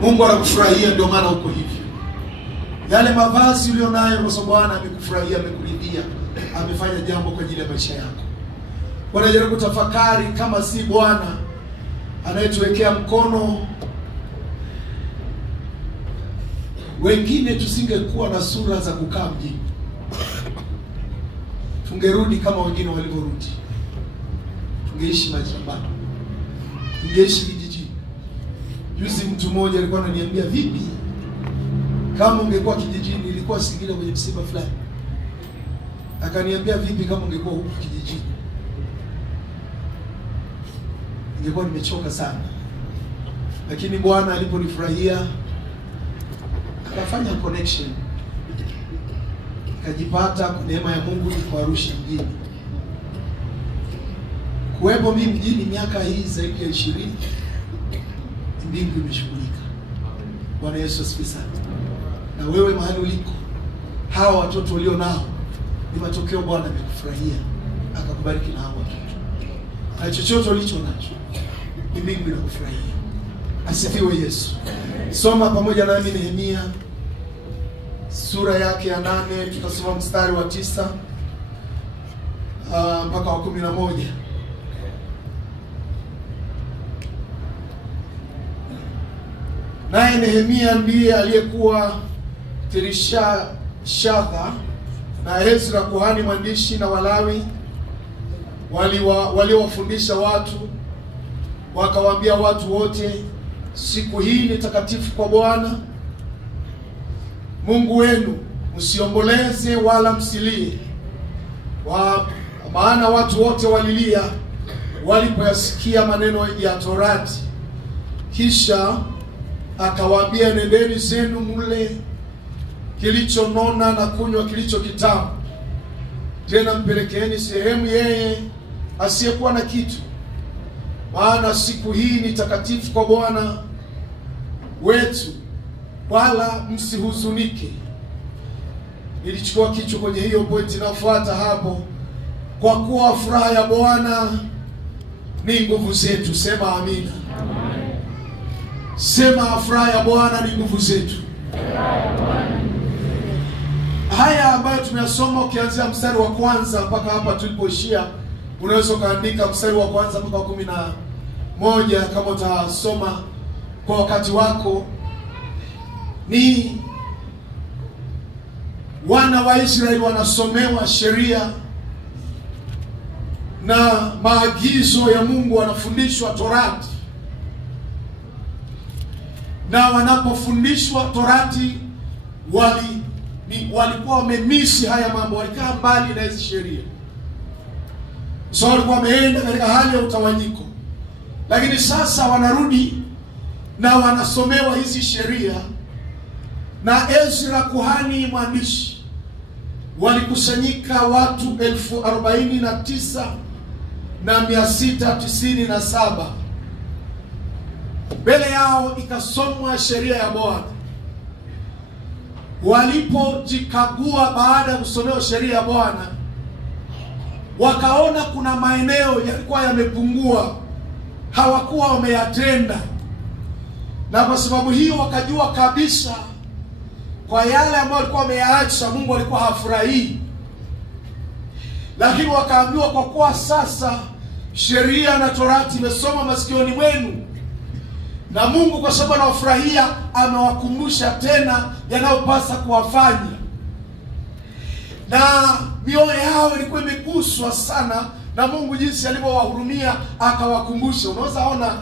Mungu anakufurahia, ndio maana uko hivyo. Yale mavazi ulionayo kwa sababu Bwana amekufurahia, amekuridhia, amefanya jambo kwa ajili ya maisha yako. Wanajaribu kutafakari kama si Bwana anayetuwekea mkono, wengine tusingekuwa na sura za kukaa mjini. Tungerudi kama wengine walivyorudi. Tungeishi mashambani. Tungeishi kijijini. Juzi mtu mmoja alikuwa ananiambia, vipi kama ungekuwa kijijini? Ilikuwa Singida kwenye msiba fulani. Akaniambia, vipi kama ungekuwa huku kijijini? Ningekuwa nimechoka sana. Lakini Bwana aliponifurahia akafanya connection, nikajipata kwa neema ya Mungu niko Arusha mjini. Kuwepo mimi mjini miaka hii zaidi ya 20, mbingu imeshughulika. Bwana Yesu asifiwe sana. Na wewe mahali uliko, hawa watoto walio nao ni matokeo Bwana amekufurahia, akakubariki na hawa watoto. Na chochote ulicho nacho, mbingu inakufurahia. Asifiwe Yesu. Soma pamoja nami Nehemia sura yake ya 8, tutasoma mstari wa 9 mpaka wa 11. Naye Nehemia ndiye aliyekuwa Tirishadha na Ezra kuhani mwandishi na Walawi waliowafundisha watu, wakawaambia watu wote, siku hii ni takatifu kwa Bwana Mungu wenu, msiomboleze wala msilie. Maana watu wote walilia walipoyasikia maneno ya Torati. Kisha akawaambia, nendeni zenu mle kilichonona na kunywa kilicho kitamu. Tena mpelekeeni sehemu yeye asiyekuwa na kitu. Maana siku hii ni takatifu kwa Bwana wetu, wala msihuzunike. Nilichukua kichwa kwenye hiyo pointi inayofuata hapo. Kwa kuwa furaha ya Bwana ni nguvu zetu. Sema amina. Amen. Sema furaha ya Bwana ni nguvu zetu. Haya ambayo tumeyasoma ukianzia mstari wa 1 mpaka hapa tulipoishia, unaweza kaandika mstari wa 1 mpaka 11 kama utasoma kwa wakati wako. Ni wana wa Israeli wanasomewa sheria na maagizo ya Mungu, wanafundishwa Torati. Na wanapofundishwa Torati walikuwa wamemisi haya mambo, walikaa mbali na hizi sheria. So walikuwa wameenda katika hali ya utawanyiko. Lakini sasa wanarudi na wanasomewa hizi sheria. Na Ezra kuhani mwandishi, walikusanyika watu 49,697. Mbele yao ikasomwa sheria ya Bwana. Walipojikagua baada ya kusomewa sheria ya Bwana, wakaona kuna maeneo yalikuwa yamepungua, hawakuwa wameyatenda. Na kwa sababu hiyo wakajua kabisa kwa yale ambayo walikuwa wameyaacha Mungu alikuwa hafurahii. Lakini wakaambiwa, kwa kuwa sasa sheria na Torati imesoma masikioni mwenu, na Mungu kwa sababu anawafurahia amewakumbusha tena yanayopasa kuwafanya. Na mioyo yao ilikuwa imeguswa sana na Mungu jinsi alivyowahurumia akawakumbusha. Unaweza ona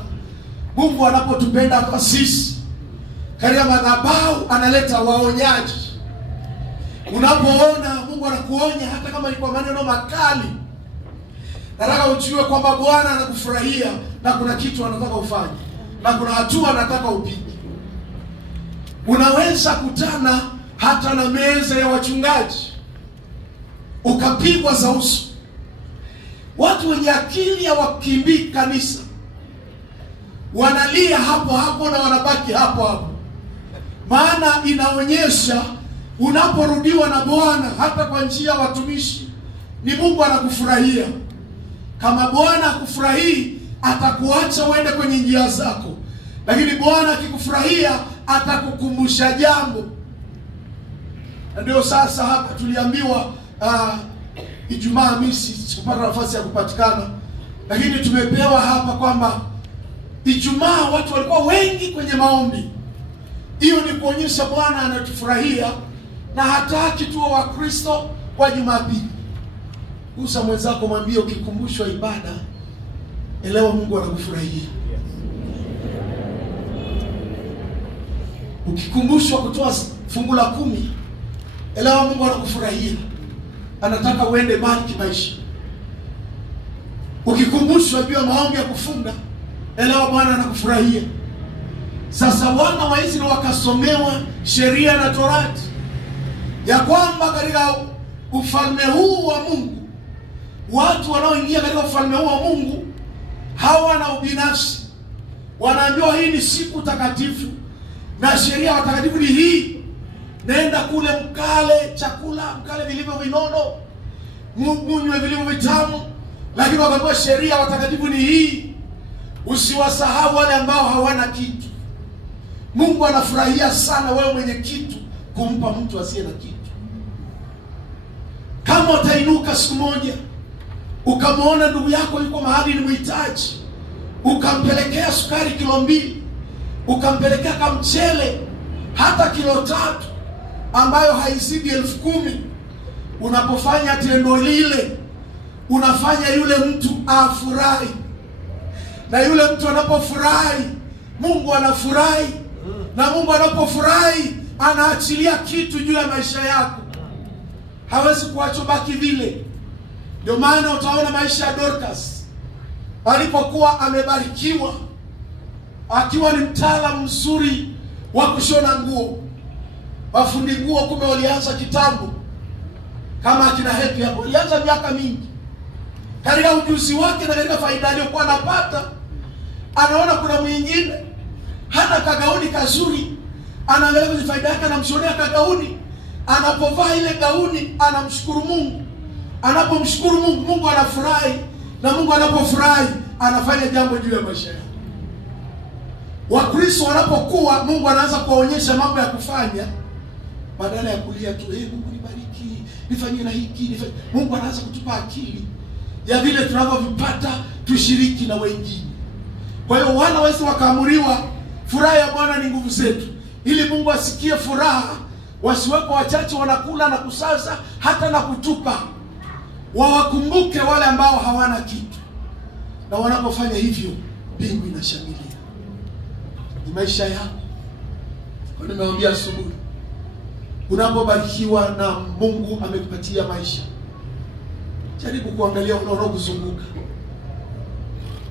Mungu anapotupenda kwa sisi, katika madhabahu analeta waonyaji. Unapoona Mungu anakuonya hata kama ni kwa maneno makali, nataka ujue kwamba Bwana anakufurahia na kuna kitu anataka ufanye, na kuna hatua anataka upige. Unaweza kutana hata na meza ya wachungaji ukapigwa za uso. Watu wenye akili hawakimbii kanisa, wanalia hapo hapo na wanabaki hapo hapo. Maana inaonyesha unaporudiwa na Bwana hata kwa njia ya watumishi, ni Mungu anakufurahia. Kama Bwana akufurahii, atakuacha uende kwenye njia zako. Lakini Bwana akikufurahia, atakukumbusha jambo. Ndio sasa hapa tuliambiwa Ijumaa Hamisi, sikupata nafasi ya kupatikana, lakini tumepewa hapa kwamba Ijumaa watu walikuwa wengi kwenye maombi. Hiyo ni kuonyesha Bwana anatufurahia na hataki tuwe wa Kristo kwa Jumapili. Gusa mwenzako, mwambie ukikumbushwa ibada, elewa Mungu anakufurahia. Ukikumbushwa kutoa fungu la 10, elewa Mungu anakufurahia. Anataka uende mbali kimaisha. Ukikumbushwa juu ya maombi ya kufunga, elewa Bwana anakufurahia. Sasa wana wa Israeli wakasomewa sheria na Torati ya kwamba katika ufalme huu wa Mungu, watu wanaoingia katika ufalme huu wa Mungu hawana ubinafsi. Wanaambiwa hii ni siku takatifu na sheria ya takatifu ni hii. Nenda kule mkale chakula, mkale vilivyo vinono, munywe vilivyo vitamu, lakini wakaambiwa sheria ya takatifu ni hii. Usiwasahau wale ambao hawana kitu. Mungu anafurahia sana wewe mwenye kitu kumpa mtu asiye na kitu. Kama utainuka siku moja ukamwona ndugu yako yuko mahali ni mhitaji, ukampelekea sukari kilo 2, ukampelekea kamchele hata kilo 3 ambayo haizidi 10,000, unapofanya tendo lile unafanya yule mtu afurahi. Na yule mtu anapofurahi, Mungu anafurahi. Na Mungu anapofurahi, anaachilia kitu juu ya maisha yako. Hawezi kuacha baki vile. Ndio maana utaona maisha ya Dorcas alipokuwa amebarikiwa, akiwa ni mtaalamu mzuri wa kushona nguo. Wafundi nguo kumbe walianza kitambo, kama akina Happy hapo, walianza miaka mingi. Katika ujuzi wake na katika faida aliyokuwa anapata, anaona kuna mwingine hana kagauni kazuri, anaangalia kwenye faida yake, anamshonea kagauni. Anapovaa ile gauni anamshukuru Mungu. Anapomshukuru Mungu, Mungu anafurahi. Na Mungu anapofurahi, anafanya jambo juu ya maisha yao. Wakristo wanapokuwa, Mungu anaanza kuwaonyesha mambo ya kufanya, badala ya kulia tu, Mungu nibariki, nifanyie na hiki, Mungu anaanza kutupa akili ya vile tunavyovipata tushiriki na wengine. Kwa hiyo wana wa Israeli wakaamuriwa, furaha ya Bwana ni nguvu zetu. Ili Mungu asikie furaha, wasiwepo wachache wanakula na kusaza hata na kutupa. Wawakumbuke wale ambao hawana kitu. Na wanapofanya hivyo, mbingu inashangilia. Ni maisha yako. Kwa nimewaambia asubuhi, unapobarikiwa na Mungu amekupatia maisha, jaribu kuangalia wanaokuzunguka.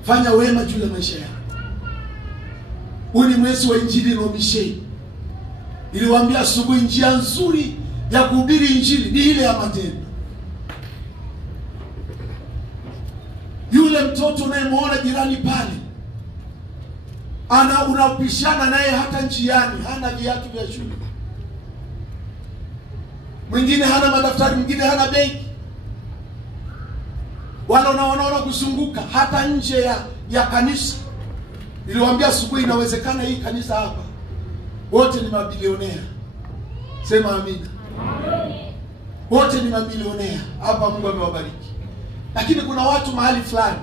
Fanya wema juu ya maisha yako. Huu ni mwezi wa Injili na misheni. Niliwaambia asubuhi, njia nzuri ya kuhubiri Injili ni ile ya matendo. Yule mtoto unayemwona jirani pale, unapishana naye hata njiani, hana viatu vya shule, mwingine hana madaftari, mwingine hana begi, wala unaona kuzunguka hata nje ya kanisa. Niliwaambia asubuhi, inawezekana hii kanisa hapa wote ni mabilionea. Sema amina. Wote ni mabilionea hapa, Mungu amewabariki. Lakini kuna watu mahali fulani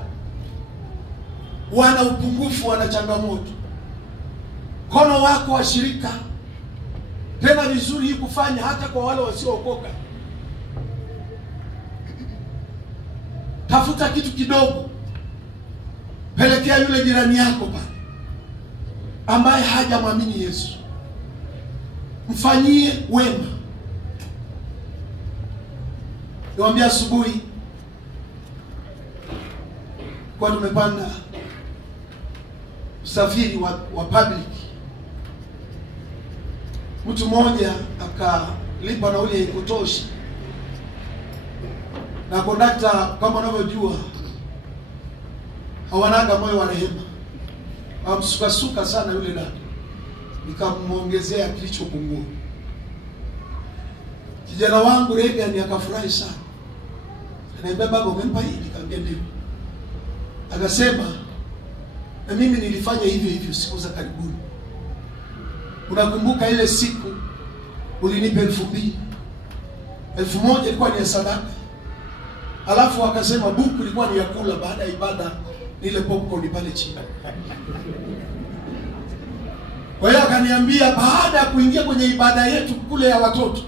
wana upungufu, wana changamoto. Mkono wako wa shirika tena vizuri hii kufanya hata kwa wale wasiookoka. Tafuta kitu kidogo, pelekea yule jirani yako pale ambaye hajamwamini Yesu. Mfanyie wema. Niwaambia asubuhi, kwa tumepanda usafiri wa public, mtu mmoja akalipa nauli ya kutosha, na kondakta kama unavyojua hawanaga moyo wa rehema, amsukasuka sana yule dada, nikamuongezea kilichopungua. Kijana wangu Regan akafurahi sana, ananiambia baba umempa hii? Nikamwambia ndio. Akasema na mimi nilifanya hivyo hivyo siku za karibuni. unakumbuka ile siku ulinipa 2,000, 1,000 ilikuwa ni sadaka. Alafu akasema buku ilikuwa ni ya kula baada ya ibada, ile popcorn pale chini. Kwa hiyo akaniambia baada ya kuingia kwenye ibada yetu kule ya watoto,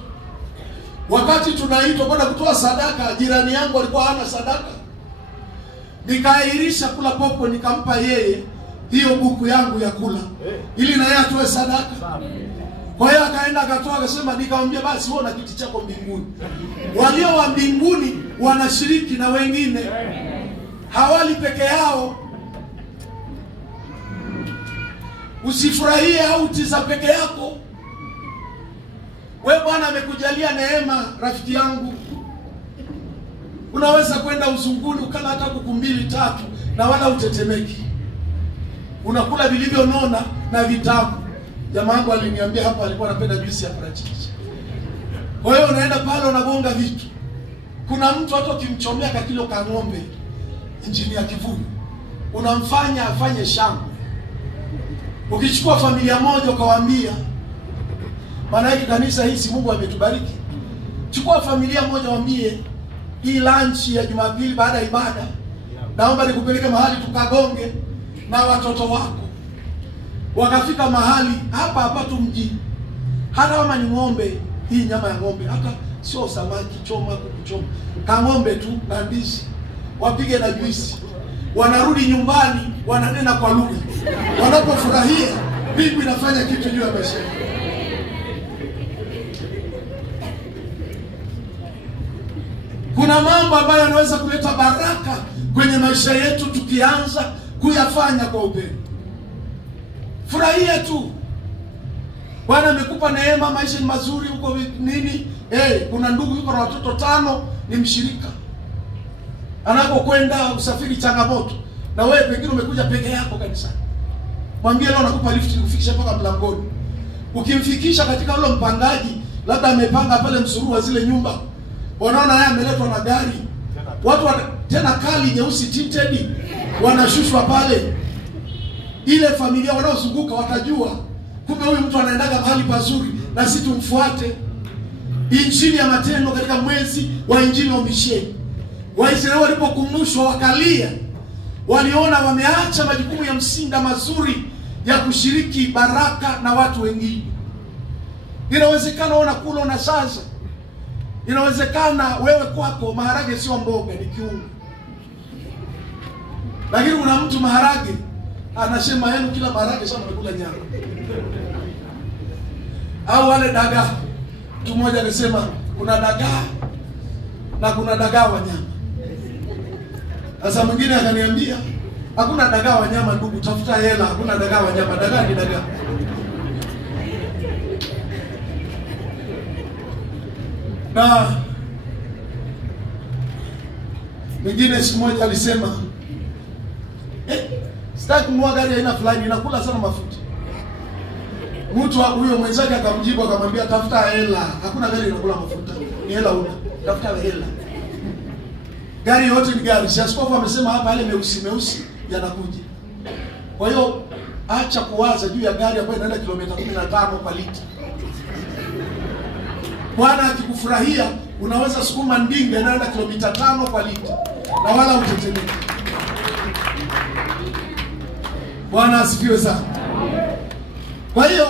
wakati tunaitwa kwenda kutoa sadaka, jirani yangu alikuwa hana sadaka. Nikaahirisha kula popcorn, nikampa yeye hiyo buku yangu ya kula ili na yeye atoe sadaka. Kwa hiyo akaenda akatoa, akasema, nikamwambia basi wewe na kiti chako mbinguni. Walio wa mbinguni wanashiriki na wengine, hawali peke yao. Usifurahie auti za peke yako. Wewe Bwana amekujalia neema, rafiki yangu. Unaweza kwenda uzunguni ukala hata kuku 2-3 na wala utetemeki. Unakula vilivyonona na vitamu. Jamaa wangu aliniambia hapa alikuwa anapenda juisi ya parachichi. Kwa hiyo unaenda pale unagonga vitu. Kuna mtu hata ukimchomea kakilo ka ng'ombe injini ya kivuli, unamfanya afanye shangwe. Ukichukua familia moja ukawaambia, maana hiki kanisa hii si Mungu ametubariki. Chukua familia moja waambie, hii lunch ya Jumapili baada ya ibada naomba nikupeleke mahali tukagonge na watoto wako. Wakafika mahali hapa tu mjini. Hata kama ni ng'ombe, hii nyama ya ng'ombe, hata sio samaki choma, kuchoma, ka ng'ombe tu na ndizi, wapige na juisi. Wanarudi nyumbani wananena kwa lugha. Wanapofurahia, Mungu inafanya kitu juu ya maisha. Kuna mambo ambayo yanaweza kuleta baraka kwenye maisha yetu tukianza kuyafanya kwa upendo. Furahia tu. Bwana amekupa neema, maisha ni mazuri huko nini? Kuna ndugu yuko na watoto 5, ni mshirika. Anapokwenda usafiri changamoto, na wewe pengine umekuja peke yako kanisa. Mwambie leo nakupa lift kufikisha mpaka mlangoni. Ukimfikisha katika ule mpangaji, labda amepanga pale msururu zile nyumba. Unaona yeye ameletwa na gari. Watu tena kali nyeusi tinted wanashushwa pale. Ile familia wanaozunguka watajua kumbe huyu mtu anaendaga mahali pazuri na sisi tumfuate. Injili ya Matendo katika mwezi wa Injili wa misheni, Waisraeli walipokumbushwa wakalia, waliona wameacha majukumu ya msingi mazuri ya kushiriki baraka na watu wengine. Inawezekana unakula na sasa. Inawezekana wewe kwako maharage sio mboga, ni kiungo. Lakini kuna mtu maharage anasema yenu kila maharage sana nakula nyama. Au wale dagaa. Mtu mmoja anasema kuna dagaa na kuna dagaa wa nyama. Sasa mwingine akaniambia hakuna dagaa wa nyama ndugu, tafuta hela, hakuna dagaa wa nyama, dagaa ni dagaa. Na mwingine siku moja alisema sitaki kununua gari aina fulani inakula sana mafuta. Mtu huyo mwenzake akamjibu akamwambia tafuta hela, hakuna gari inakula mafuta, ni hela una, tafuta hela. Gari yote ni gari. Si askofu amesema hapa yale meusi yanakuja. Kwa hiyo acha kuwaza juu ya gari ambayo inaenda kilomita 15 kwa lita. Bwana akikufurahia unaweza sukuma ndinga inaenda kilomita 5 kwa lita na wala utetemeke. Bwana asifiwe sana. Kwa hiyo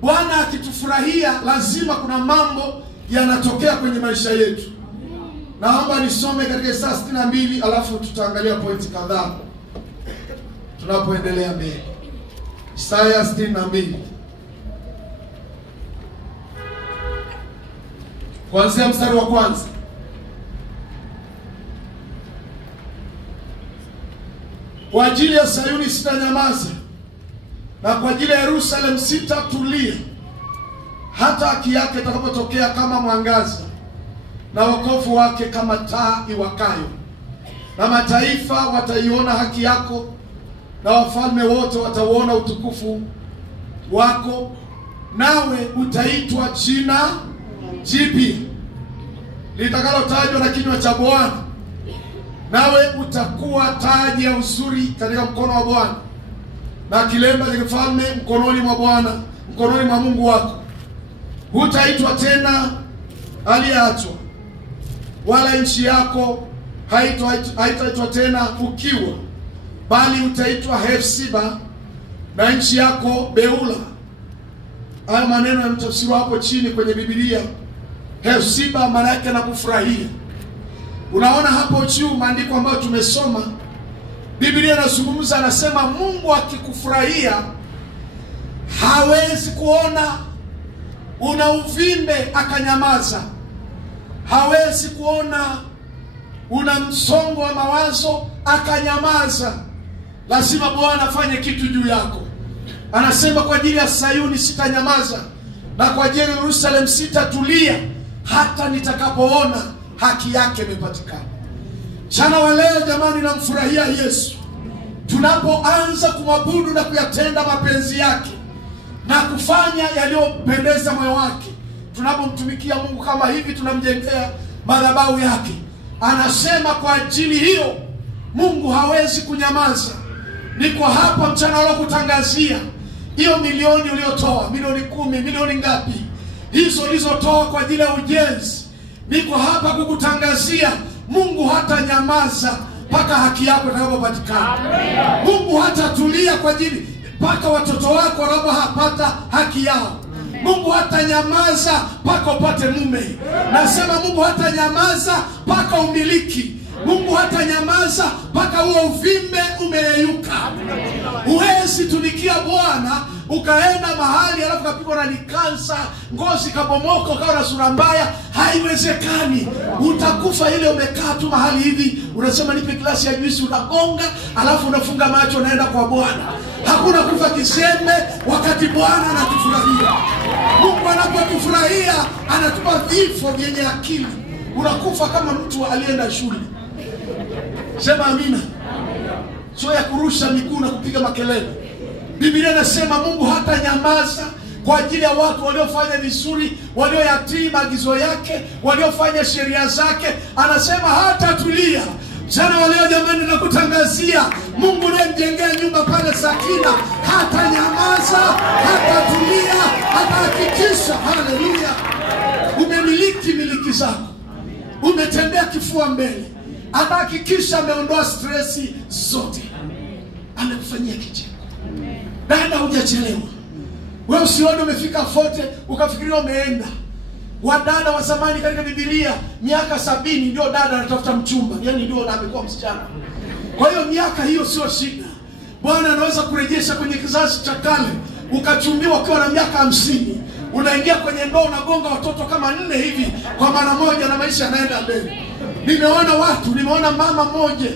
Bwana akitufurahia lazima kuna mambo yanatokea kwenye maisha yetu. Naomba nisome katika Isaya 62 alafu tutaangalia pointi kadhaa tunapoendelea mbele. Isaya 62 kuanzia mstari wa kwanza. Kwa ajili ya Sayuni sitanyamaza, na kwa ajili ya Yerusalemu sitatulia, hata haki yake itakapotokea kama mwangaza, na wokovu wake kama taa iwakayo. Na mataifa wataiona haki yako, na wafalme wote watauona utukufu wako, nawe utaitwa jina jipya litakalotajwa na kinywa cha Bwana, nawe utakuwa taji ya uzuri katika mkono wa Bwana, na kilemba cha kifalme mkononi mwa Bwana mkononi mwa Mungu wako. Hutaitwa tena aliyeachwa, wala nchi yako haitaitwa tena ukiwa, bali utaitwa Hefsiba na nchi yako Beula. Haya maneno yametafsiriwa hapo chini kwenye Biblia. Hefsiba maana yake na kufurahia. Unaona hapo juu maandiko ambayo tumesoma, Biblia inazungumza, anasema Mungu akikufurahia hawezi kuona una uvimbe akanyamaza. Hawezi kuona una msongo wa mawazo akanyamaza. Lazima Bwana afanye kitu juu yako. Anasema kwa ajili ya Sayuni sitanyamaza, na kwa ajili ya Yerusalemu sitatulia hata nitakapoona haki yake imepatikana. Jana wa leo jamani, namfurahia Yesu. Tunapoanza kumwabudu na kuyatenda mapenzi yake na kufanya yaliyopendeza moyo wake, tunapomtumikia Mungu kama hivi, tunamjengea madhabahu yake. Anasema kwa ajili hiyo Mungu hawezi kunyamaza. Niko hapa mchana leo kutangazia hiyo milioni uliotoa, milioni 10, milioni ngapi hizo ulizotoa kwa ajili ya ujenzi. Niko hapa kukutangazia Mungu hata nyamaza mpaka haki yako itakapopatikana. Mungu hata tulia kwa ajili mpaka watoto wako wanapopata haki yao. Mungu hata nyamaza mpaka upate mume. Nasema Mungu hata nyamaza mpaka umiliki. Mungu hata nyamaza mpaka huo uvimbe umeyeyuka. Huwezi tumikia Bwana ukaenda mahali alafu kapigwa na kansa, ngozi kabomoka, ukawa na sura mbaya. Haiwezekani. Utakufa ile umekaa tu mahali hivi, unasema nipe glasi ya juisi, unagonga, alafu unafunga macho unaenda kwa Bwana. Hakuna kufa kisembe wakati Bwana anatufurahia. Mungu anapotufurahia anatupa vifo vyenye akili. Unakufa kama mtu alienda shule. Sema amina. Sio ya kurusha miguu na kupiga makelele. Biblia inasema Mungu hata nyamaza kwa ajili ya watu waliofanya vizuri, walioyatii maagizo yake, waliofanya sheria zake. Anasema hata tulia. Jana wa leo jamani, nakutangazia Mungu ndiye mjengea nyumba pale Sakina. Hata nyamaza, hata tulia, hata hakikisha, haleluya, umemiliki miliki zako. Umetembea kifua mbele. Hata hakikisha ameondoa stresi zote. Amekufanyia kicheko. Dada, hujachelewa. Wewe usione umefika 40 ukafikiria umeenda. Wadada wa zamani katika Biblia miaka 70 ndio dada anatafuta mchumba, yani ndio amekuwa msichana. Kwa hiyo miaka hiyo sio shida. Bwana anaweza kurejesha kwenye kizazi cha kale, ukachumbiwa ukiwa na miaka 50. Unaingia kwenye ndoa, unagonga watoto kama 4 hivi kwa mara moja na maisha yanaenda mbele. Nimeona mama mmoja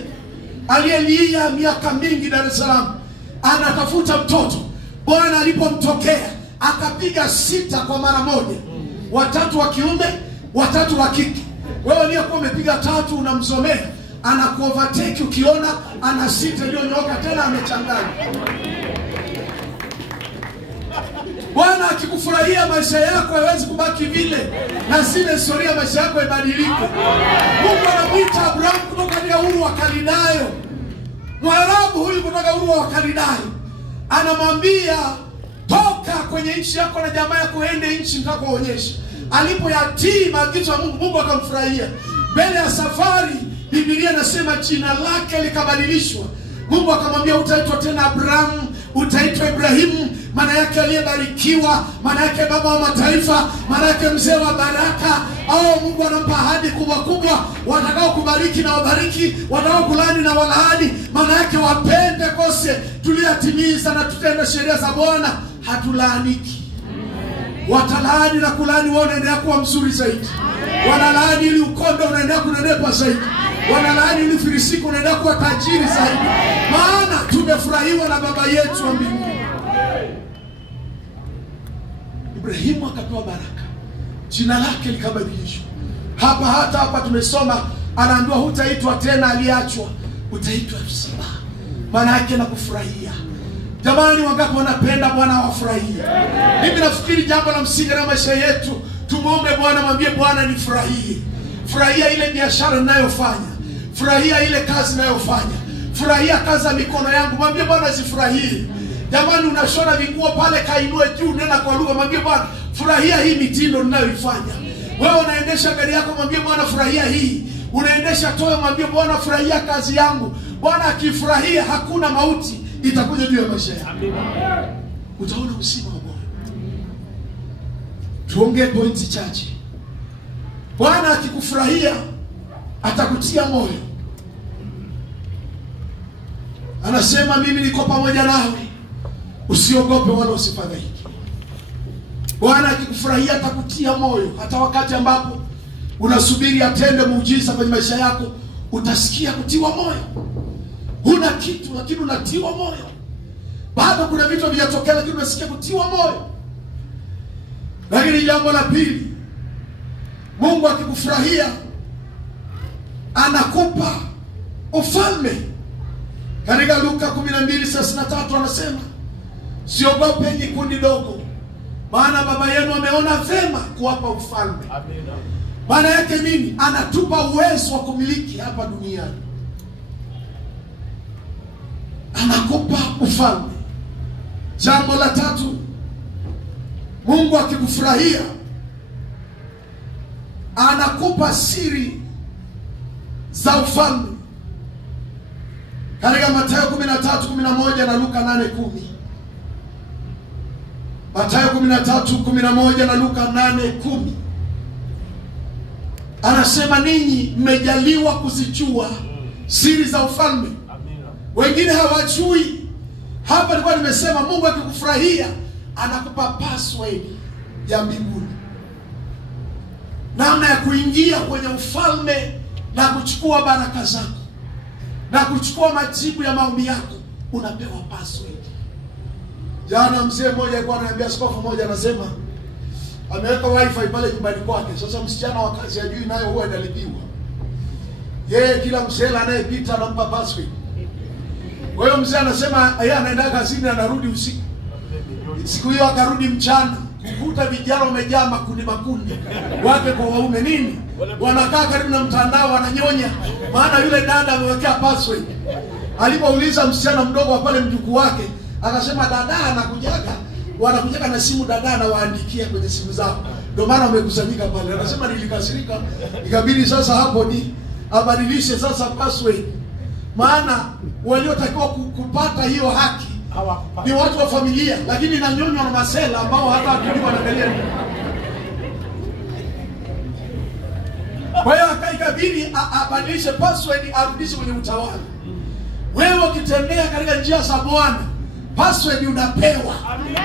aliyelia miaka mingi Dar es Salaam, anatafuta mtoto. Bwana alipomtokea akapiga 6 kwa mara moja. 3 wa kiume, 3 wa kike. Wewe uliyekuwa umepiga 3 unamzomea, anakuovertake, ukiona ana 6 iliyonyoka tena amechanganya. Bwana akikufurahia maisha yako haiwezi kubaki vile, na zile historia maisha yako ibadilike. Mungu anamuita Abraham kutoka katika Uru wa Kaldayo. Mwarabu huyu kutoka Uru wa Kaldayo. Anamwambia toka kwenye nchi yako na jamaa yako ende nchi nitakuonyesha. Alipoyatii maagizo ya Mungu, Mungu akamfurahia. Mbele ya safari Biblia inasema jina lake likabadilishwa. Mungu akamwambia utaitwa tena Abraham, utaitwa Ibrahimu, maana yake aliyebarikiwa, maana yake baba wa mataifa, maana yake mzee wa baraka. Au Mungu anampa ahadi kubwa kubwa, watakao kubariki na wabariki, watakao kulani na walaani. Maana yake wapende kose tuliyatimiza na tutenda sheria za Bwana, hatulaaniki. Watalaani na kulani wao unaendelea kuwa mzuri zaidi. Wanalaani ili ukonde unaendelea kunenepa zaidi. Wanalaani ili filisiko unaendelea kuwa tajiri zaidi. Maana tumefurahiwa na baba yetu wa mbinguni. Ibrahimu akapewa baraka, jina lake likabadilishwa. Hapa tumesoma, anaambiwa hutaitwa tena aliachwa, utaitwa Hefsiba. Maana yake na kufurahia. Jamani, wangapi wanapenda Bwana awafurahie? Mimi nafikiri jambo la msingi la maisha yetu, tumuombe Bwana, mwambie Bwana nifurahie. Furahia ile biashara ninayofanya. Furahia ile kazi ninayofanya. Furahia kazi ya mikono yangu. Mwambie Bwana zifurahie. Jamani, unashona vinguo pale, kainue juu, nena kwa lugha, mwambie Bwana, furahia hii mitindo ninayoifanya. Wewe unaendesha gari yako, mwambie Bwana, furahia hii. Unaendesha toyo, mwambie Bwana, furahia kazi yangu. Bwana akifurahia, hakuna mauti itakuja juu ya maisha yako. Utaona uzima wa Bwana. Tuongee pointi chache. Bwana akikufurahia, atakutia moyo. Anasema, mimi niko pamoja nawe, usiogope wala usifadhaike. Bwana akikufurahia, atakutia moyo. Hata wakati ambapo unasubiri atende muujiza kwenye maisha yako, utasikia kutiwa moyo. Huna kitu lakini unatiwa moyo. Bado kuna vitu vinatokea lakini unasikia kutiwa moyo. Lakini jambo la pili, Mungu akikufurahia, anakupa ufalme. Katika Luka 12:33 anasema, siogope ni kundi dogo, maana baba yenu ameona vema kuwapa ufalme. Amina. Maana yake nini? Anatupa uwezo wa kumiliki hapa duniani. Anakupa ufalme. Jambo la tatu, Mungu akikufurahia, anakupa siri za ufalme. Katika Mathayo 13:11 na Luka 8:10. Mathayo 13:11 na Luka 8:10. Anasema, ninyi mmejaliwa kuzijua siri za ufalme. Amina. Wengine hawajui. Hapa nilikuwa nimesema Mungu akikufurahia, anakupa password ya mbinguni. Namna ya kuingia kwenye ufalme na kuchukua baraka zako na kuchukua majibu ya maombi yako, unapewa password. Jana mzee mmoja alikuwa ananiambia, askofu mmoja anasema ameweka wifi pale nyumbani kwake. Sasa msichana wa kazi ajui, nayo huwa inalipiwa. Yeye kila msela anayepita anampa password. Kwa hiyo mzee anasema yeye anaenda kazini, anarudi usiku. Siku hiyo akarudi mchana, kukuta vijana wamejaa makundi wake kwa waume. Nini? Wanakaa karibu na mtandao, wananyonya, maana yule dada amewekea password. Alipouliza msichana mdogo wa pale, mjukuu wake, akasema dada wanakujaga na simu, dada anawaandikia kwenye simu zao, ndio maana wamekusanyika pale. Anasema nilikasirika, ikabidi sasa hapo ni abadilishe sasa password, maana waliotakiwa kupata hiyo haki ni watu wa familia, lakini inanyonywa na masela ambao hata hatujui wanaangalia nini. Kwa hiyo ikabidi abadilishe password, arudishe kwenye utawala. Wewe ukitembea katika njia za Bwana, password unapewa.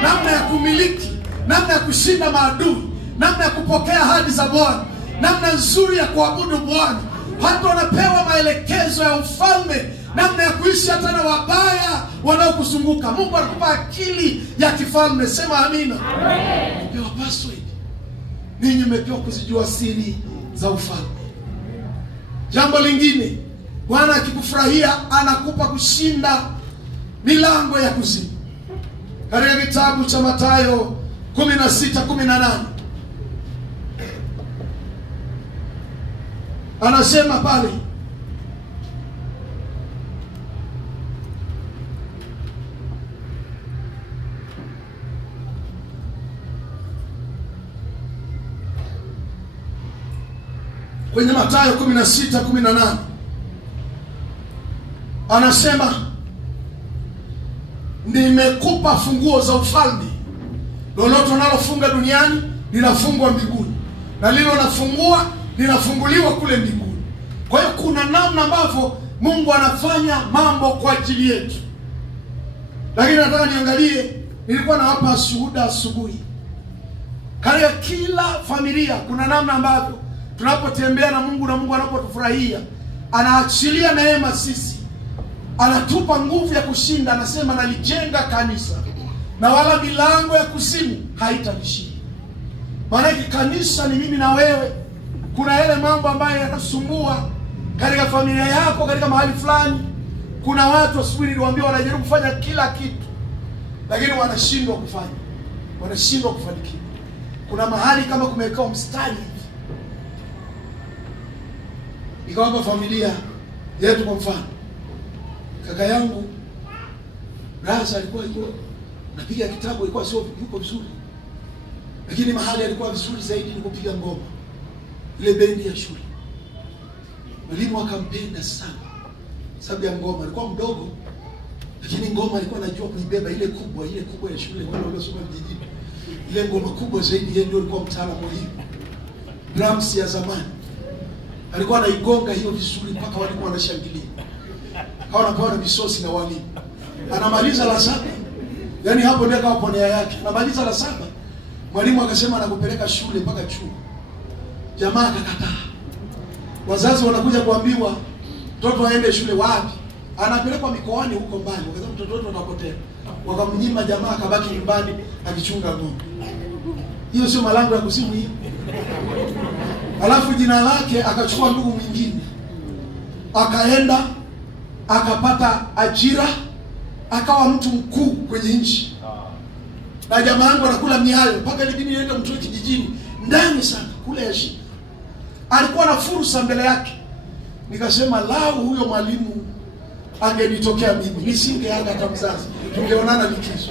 Namna ya kumiliki, namna ya kushinda maadui, namna ya kupokea ahadi za Bwana, namna nzuri ya kuabudu Bwana. Hata unapewa maelekezo ya ufalme, namna ya kuishi hata na wabaya wanaokuzunguka. Mungu anakupa akili ya kifalme. Sema amina. Amen. Umepewa password. Ninyi mmepewa kuzijua siri za ufalme. Jambo lingine, Bwana akikufurahia, anakupa kushinda milango ya kuzimu. Katika kitabu cha Mathayo 16:18 anasema pale, kwenye Mathayo 16:18 anasema, nimekupa funguo za ufalme. Lolote unalofunga duniani linafungwa mbinguni, na lile unafungua linafunguliwa kule mbinguni. Kwa hiyo kuna namna ambavyo Mungu anafanya mambo kwa ajili yetu. Lakini nataka niangalie, nilikuwa nawapa shuhuda asubuhi. Katika kila familia kuna namna ambavyo tunapotembea na Mungu, na Mungu anapotufurahia, anaachilia neema sisi, anatupa nguvu ya kushinda. Anasema, nalijenga kanisa na wala milango ya kuzimu haitalishinda. Maana kanisa ni mimi na wewe. Kuna yale mambo ambayo yanasumbua katika familia yako, katika mahali fulani. Kuna watu asubuhi niliwaambia wanajaribu kufanya kila kitu, lakini wanashindwa kufanya, wanashindwa kufanikiwa. Kuna mahali kama kumewekwa mstari, ikawa familia yetu, kwa mfano kaka yangu Raza alikuwa napiga kitabu ilikuwa sio yuko vizuri. Lakini mahali alikuwa vizuri zaidi ni kupiga ngoma. Ile bendi ya shule. Mwalimu akampenda sana sababu ya ngoma. Alikuwa mdogo lakini ngoma alikuwa anajua kuibeba, ile kubwa ya shule wale waliosoma vijijini. Ile ngoma kubwa zaidi yeye ndio alikuwa mtaalamu wa hiyo. Drums ya zamani. Alikuwa anaigonga hiyo vizuri mpaka walikuwa wanashangilia. Hawana paona misosi na walimu. Anamaliza la 7. Yaani hapo ndio akawa ponea yake. Anamaliza la 7. Mwalimu akasema anakupeleka shule mpaka chuo. Jamaa akakataa. Wazazi wanakuja kuambiwa mtoto aende shule wapi? Anapelekwa mikoani huko mbali. Wakasema mtoto wetu atapotea. Wakamnyima, jamaa akabaki nyumbani akichunga ng'ombe. Hiyo sio malango ya kuzimu hiyo. Alafu jina lake akachukua ndugu mwingine. Akaenda akapata ajira, akawa mtu mkuu kwenye nchi. Na jamaa yangu anakula mihayo mpaka ilibidi niende mtoe kijijini ndani sana kule ya shida. Alikuwa na fursa mbele yake. Nikasema lau huyo mwalimu angenitokea mimi, nisingeaga hata mzazi. Tungeonana likizo.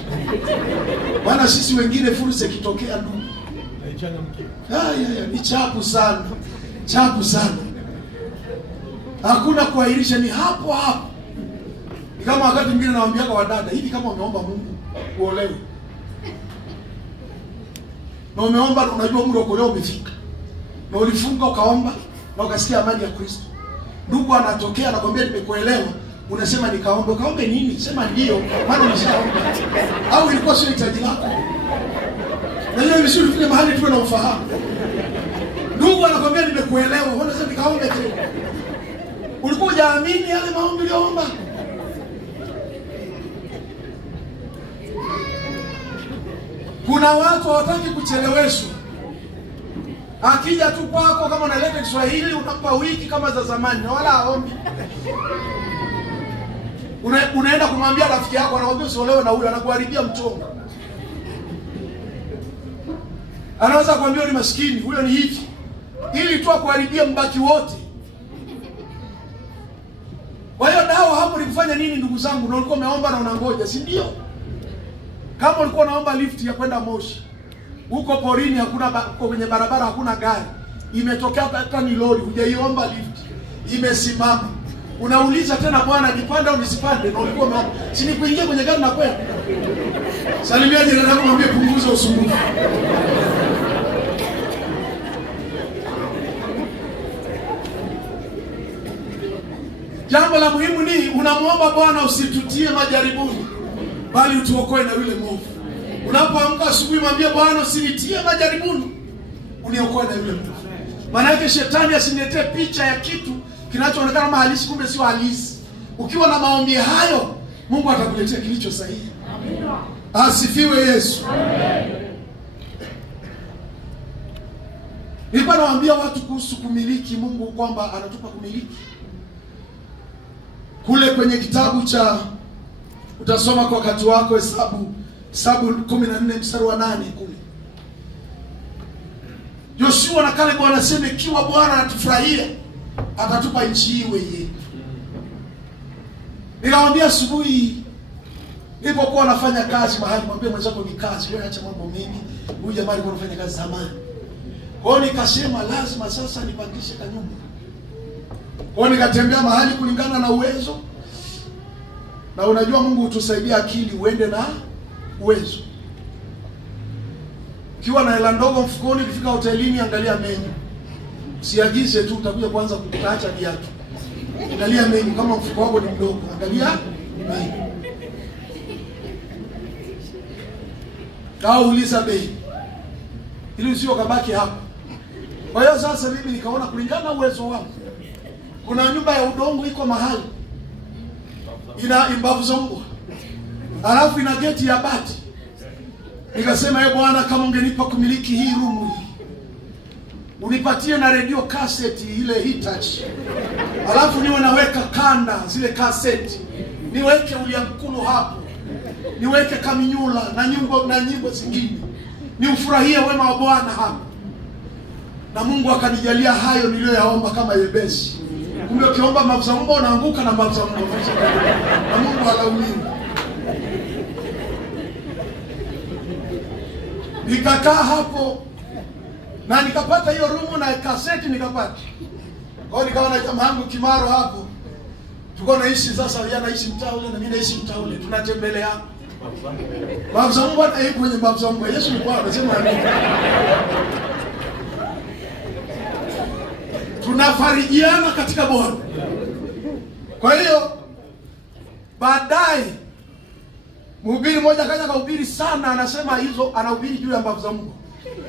Maana sisi wengine fursa ikitokea ndugu. Ni chapu sana. Chapu sana. Hakuna kuahirisha, ni hapo hapo. Ni kama wakati mwingine nawaambia kwa wadada, hivi kama umeomba Mungu uolewe. Na umeomba unajua muda kuolewa umefika. Na ulifunga ukaomba na ukasikia amani ya Kristo. Ndugu anatokea anakuambia nimekuelewa, unasema nikaombe. Ukaombe nini? Sema ndio, maana umeshaomba. Au ilikuwa sio hitaji lako. Na hiyo vizuri vile mahali tuwe na ufahamu. Ndugu anakuambia nimekuelewa, unasema nikaombe tena. Ulikuwa hujaamini yale maombi uliyoomba. Kuna watu hawataki kucheleweshwa. Akija tu kwako kama unaleta Kiswahili unampa wiki kama za zamani na wala haombi. Unaenda kumwambia rafiki yako anakuambia usiolewe na huyo, anakuharibia mchongo. Anaweza kuambia ni maskini, huyo ni hivi. Ili tu akuharibia mbaki wote. Kwa hiyo dawa hapo ni kufanya nini ndugu zangu? Na ulikuwa umeomba na unangoja, si ndio? Kama ulikuwa unaomba lift ya kwenda Moshi, huko porini hakuna kwenye barabara hakuna gari. Imetokea hata ni lori, hujaiomba lift. Imesimama. Unauliza tena bwana nipande au nisipande? Na ulikuwa umeomba. Si ni kuingia kwenye gari na kwenda. Salimia jirani yako mwambie punguza usumbufu. Jambo la muhimu ni unamuomba Bwana usitutie majaribuni, bali utuokoe na yule mwovu. Unapoamka asubuhi mwambie Bwana usinitie majaribuni, uniokoe na yule mwovu. Maana yake shetani asiniletee picha ya kitu kinachoonekana kama halisi kumbe sio halisi. Ukiwa na maombi hayo, Mungu atakuletea kilicho sahihi. Amina. Asifiwe Yesu. Amen. Nilikuwa nawaambia watu kuhusu kumiliki Mungu, kwamba anatupa kumiliki. Kule kwenye kitabu cha utasoma kwa wakati wako Hesabu 14 mstari wa 8 kule. Yoshua na Caleb wanasema ikiwa Bwana anatufurahia atatupa nchi hii yetu. Nikamwambia asubuhi nilipokuwa nafanya kazi mahali, mwambie mwenzako ni kazi, wewe acha mambo mengi. Huyu jamaa alikuwa anafanya kazi zamani. Kwa hiyo nikasema lazima sasa nipangishe kanyumba. Kwa hiyo nikatembea mahali kulingana na uwezo. Na unajua Mungu utusaidia akili uende na uwezo. Ukiwa na hela ndogo mfukoni, ukifika hotelini angalia menu. Usiagize tu utakuja kwanza kukutaacha viatu. Angalia menu, kama mfuko wako ni mdogo, angalia menu. Au uliza bei. Ili usio kabaki hapo. Kwa hiyo sasa mimi nikaona kulingana na uwezo wangu. Kuna nyumba ya udongo iko mahali. Ina imbavu za mbwa. Alafu ina geti ya bati. Nikasema Bwana, kama ungenipa kumiliki hii room hii, unipatie na radio cassette ile Hitachi. Alafu niwe naweka kanda zile cassette. Niweke uliamkuno hapo. Niweke kaminyula na nyimbo zingine. Niufurahie wema wa Bwana hapo. Na Mungu akanijalia hayo niliyoyaomba kama Yebesi. Kumbe ukiomba mbavu za mbwa unaanguka na mbavu za mbwa. Na Mungu alaumiwe. Nikakaa hapo na nikapata hiyo rumu na kaseti nikapata. Kwa hiyo nikawa na jamaa yangu Kimaro hapo. Tuko naishi sasa, yeye anaishi mtaa ule na mimi naishi mtaa ule. Tunatembelea. Babu zangu bwana yuko kwenye babu zangu. Yesu ni Bwana, anasema amini. Tunafarijiana katika Bwana. Kwa hiyo baadaye mhubiri mmoja kaja kuhubiri sana, anasema hizo anahubiri juu ya mbavu za Mungu.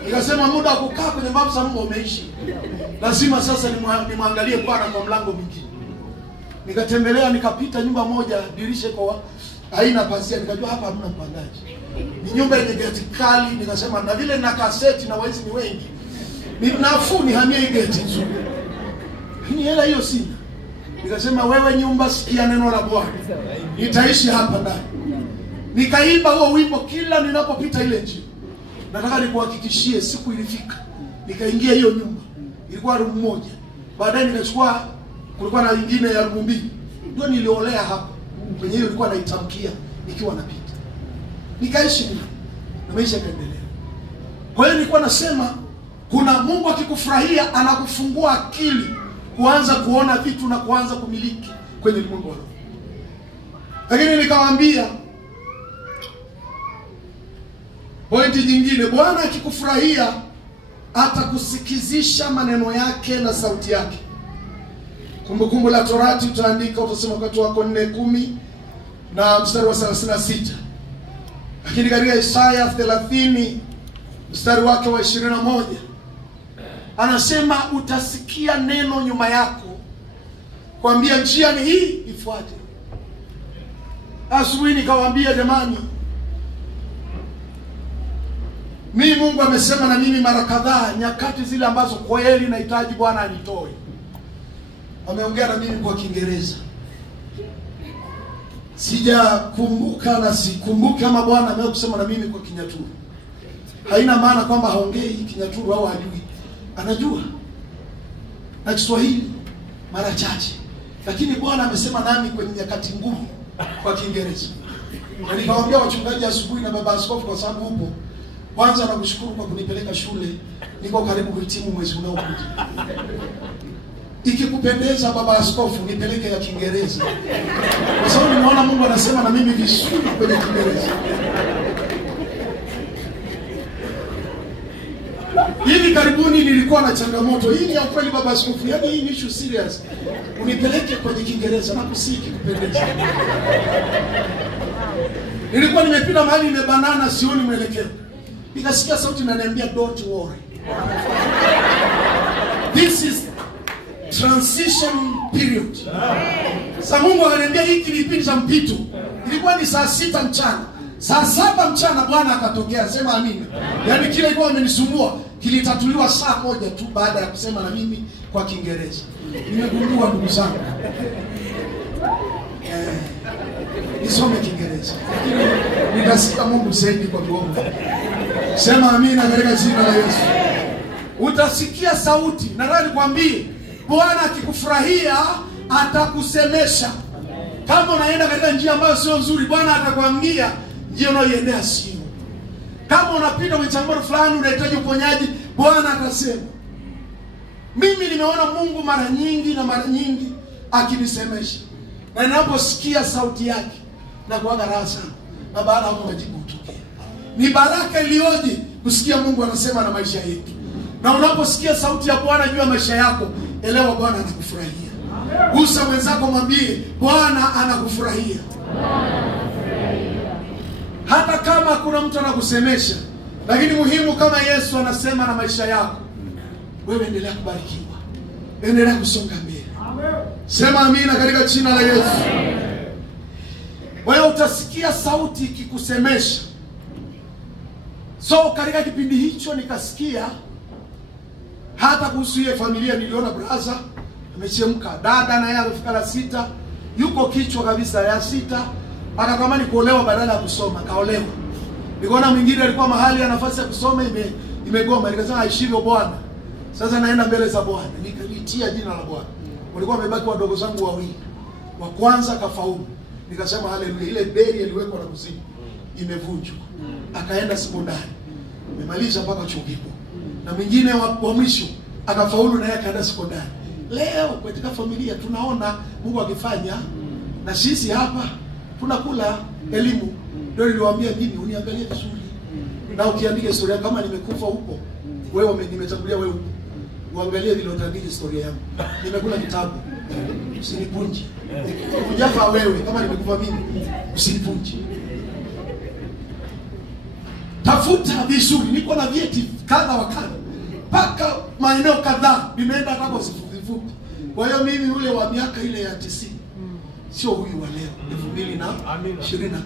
Nikasema muda wa kukaa kwenye mbavu za Mungu umeishi. Lazima sasa nimwangalie Bwana kwa mlango mwingine. Nikatembelea, nikapita nyumba moja, dirisha kwa haina pazia, nikajua hapa hamna mpangaji. Ni nyumba yenye geti kali, nikasema na vile na kaseti na wezi ni wengi. Ni nafuu nihamie hii geti nzuri. Ni hela hiyo sina. Nikasema wewe nyumba, sikia neno la Bwana. Nitaishi hapa ndani. Nikaimba huo wimbo kila ninapopita ile njia. Nataka nikuhakikishie siku ilifika. Nikaingia hiyo nyumba. Ilikuwa room moja. Baadaye nikachukua, kulikuwa na nyingine ya room mbili. Ndio niliolea hapa. Kwenye hiyo nilikuwa naitamkia nikiwa napita. Nikaishi na maisha yakaendelea. Kwa hiyo nilikuwa nasema kuna Mungu akikufurahia anakufungua akili kuanza kuona vitu na kuanza kumiliki kwenye ulimwengu wa roho. Lakini nikawaambia pointi nyingine, Bwana akikufurahia atakusikizisha maneno yake na sauti yake. Kumbukumbu la Torati utaandika, utasema wakati wako 4:10 na mstari wa 36. Lakini katika Isaya 30 mstari wake wa 21 anasema utasikia neno nyuma yako kwambia njia ni hii, ifuate. Asubuhi nikawaambia jamani, mimi Mungu amesema na mimi mara kadhaa nyakati zile ambazo kweli nahitaji Bwana anitoe. Ameongea na mimi kwa Kiingereza. Sijakumbuka na sikumbuki kama Bwana amekusema na mimi kwa Kinyaturu. Haina maana kwamba haongei Kinyaturu au hajui. Anajua. Na Kiswahili mara chache. Lakini Bwana amesema nami kwenye nyakati ngumu kwa Kiingereza. Na nikawaambia wachungaji asubuhi na baba askofu, kwa sababu upo. Kwanza nakushukuru kwa kunipeleka shule. Niko karibu kuhitimu mwezi unaokuja. Ikikupendeza baba askofu nipeleke ya Kiingereza. Kwa sababu nimeona Mungu anasema na mimi vizuri kwenye Kiingereza. Hivi karibuni nilikuwa na changamoto. Hii ni ya ukweli baba askofu. Yaani hii ni issue serious. Unipeleke kwenye Kiingereza na kusiki kupendeza. Nilikuwa nimepita mahali nimebanana sioni mwelekeo. Nikasikia sauti inaniambia don't worry. This is transition period. Sasa Mungu ananiambia hiki ni kipindi cha mpito. Ilikuwa ni saa 6 mchana. Saa 7 mchana Bwana akatokea, sema amina. Yaani kile ilikuwa imenisumbua kilitatuliwa saa moja tu baada ya kusema na mimi kwa Kiingereza. Nimegundua ndugu zangu. Nisome Kiingereza. Nikasikia Mungu zaidi kwa kiwango. Sema amina katika jina la Yesu. Utasikia sauti. Nataka nikwambie, Bwana akikufurahia atakusemesha. Kama unaenda katika njia ambayo sio nzuri, Bwana atakwambia njia unayoiendea sio. Kama unapita kwenye changamoto fulani unahitaji uponyaji, Bwana atasema. Mimi nimeona Mungu mara nyingi akinisemesha. Na ninaposikia sauti yake na kuaga raha sana. Na baada hapo majibu hutokea. Ni baraka iliyoje kusikia Mungu anasema na maisha yetu. Na unaposikia sauti ya Bwana juu ya maisha yako, elewa Bwana anakufurahia. Gusa mwenzako mwambie Bwana anakufurahia. Hata kama hakuna mtu anakusemesha, lakini muhimu kama Yesu anasema na maisha yako, wewe endelea kubarikiwa. Endelea kusonga mbele. Sema amina katika jina la Yesu. Wewe utasikia sauti ikikusemesha. So katika kipindi hicho nikasikia hata kuhusu ile familia, niliona brother amechemka, dada naye amefika la 6, yuko kichwa kabisa ya 6, akatamani kuolewa badala ya kusoma, kaolewa. Nikaona mwingine alikuwa mahali ya nafasi ya kusoma imegoma, nikasema aishivyo Bwana. Sasa naenda mbele za Bwana, nikalitia jina la Bwana. Walikuwa wamebaki wadogo zangu wawili. Wa kwanza kafaulu. Nikasema haleluya, ile beri iliwekwa na kuzimu imevunjwa. Akaenda sekondari. amemaliza mpaka chuo kikuu, na mwingine wa mwisho akafaulu na yeye akaenda sekondari. Leo katika familia tunaona Mungu akifanya, na sisi hapa tunakula elimu. Ndio niliwaambia mimi, uniangalie vizuri na ukiandika historia kama nimekufa huko, wewe nimetangulia wewe huko, uangalie vile utaandika historia yangu. Nimekula kitabu, usinipunje. Ujafa wewe kama nimekufa mimi, usinipunje. Tafuta vizuri, niko na vyeti kadha wa kadha, mpaka maeneo kadhaa nimeenda hata kwa sifupi. Kwa hiyo mimi ule wa miaka ile ya 90 sio huyu wa leo 2025.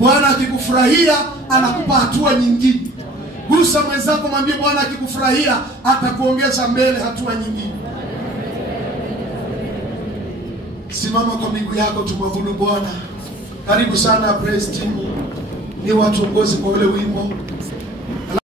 Bwana akikufurahia anakupa hatua nyingine. Gusa mwenzako, mwambie Bwana akikufurahia atakuongeza mbele hatua nyingine. Simama kwa miguu yako, tumwabudu Bwana. Karibu sana praise team, ni watuongozi kwa ule wimbo.